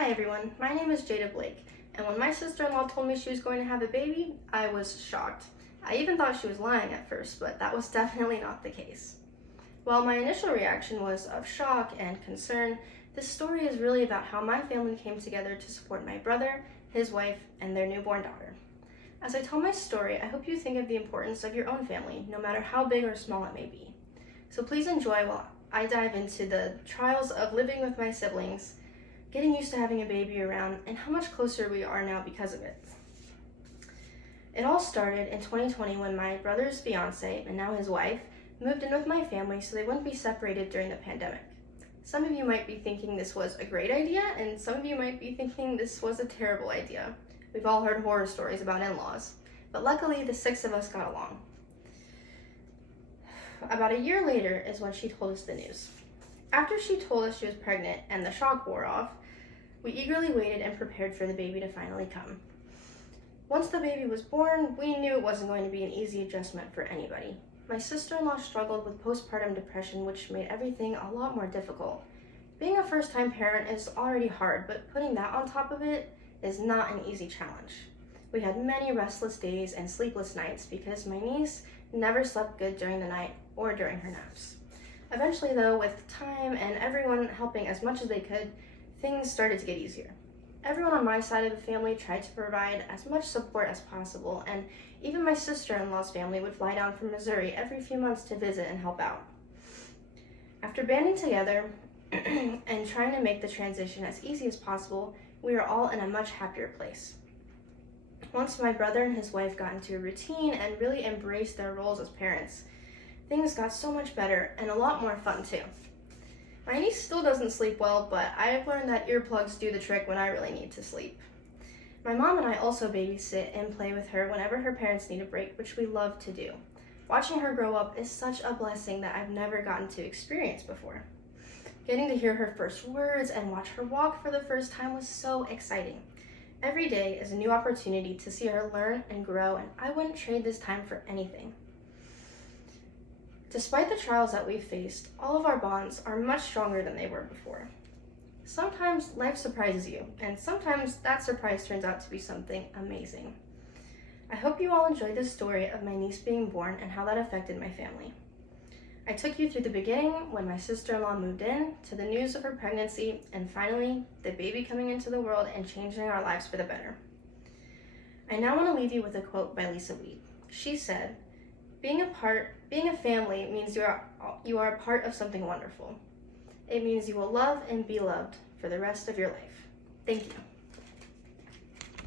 Hi everyone, my name is Jada Blake, and when my sister-in-law told me she was going to have a baby, I was shocked. I even thought she was lying at first, but that was definitely not the case. While my initial reaction was of shock and concern, this story is really about how my family came together to support my brother, his wife, and their newborn daughter. As I tell my story, I hope you think of the importance of your own family, no matter how big or small it may be. So please enjoy while I dive into the trials of living with my siblings, getting used to having a baby around, and how much closer we are now because of it. It all started in 2020 when my brother's fiance, and now his wife, moved in with my family so they wouldn't be separated during the pandemic. Some of you might be thinking this was a great idea, and some of you might be thinking this was a terrible idea. We've all heard horror stories about in-laws, but luckily the six of us got along. About a year later is when she told us the news. After she told us she was pregnant and the shock wore off, we eagerly waited and prepared for the baby to finally come. Once the baby was born, we knew it wasn't going to be an easy adjustment for anybody. My sister-in-law struggled with postpartum depression, which made everything a lot more difficult. Being a first-time parent is already hard, but putting that on top of it is not an easy challenge. We had many restless days and sleepless nights because my niece never slept good during the night or during her naps. Eventually, though, with time and everyone helping as much as they could, things started to get easier. Everyone on my side of the family tried to provide as much support as possible, and even my sister-in-law's family would fly down from Missouri every few months to visit and help out. After banding together and trying to make the transition as easy as possible, we were all in a much happier place. Once my brother and his wife got into a routine and really embraced their roles as parents, things got so much better and a lot more fun too. My niece still doesn't sleep well, but I've learned that earplugs do the trick when I really need to sleep. My mom and I also babysit and play with her whenever her parents need a break, which we love to do. Watching her grow up is such a blessing that I've never gotten to experience before. Getting to hear her first words and watch her walk for the first time was so exciting. Every day is a new opportunity to see her learn and grow, and I wouldn't trade this time for anything. Despite the trials that we've faced, all of our bonds are much stronger than they were before. Sometimes life surprises you, and sometimes that surprise turns out to be something amazing. I hope you all enjoyed this story of my niece being born and how that affected my family. I took you through the beginning when my sister-in-law moved in, to the news of her pregnancy, and finally, the baby coming into the world and changing our lives for the better. I now want to leave you with a quote by Lisa Weed. She said, Being a family means you are a part of something wonderful. It means you will love and be loved for the rest of your life. Thank you.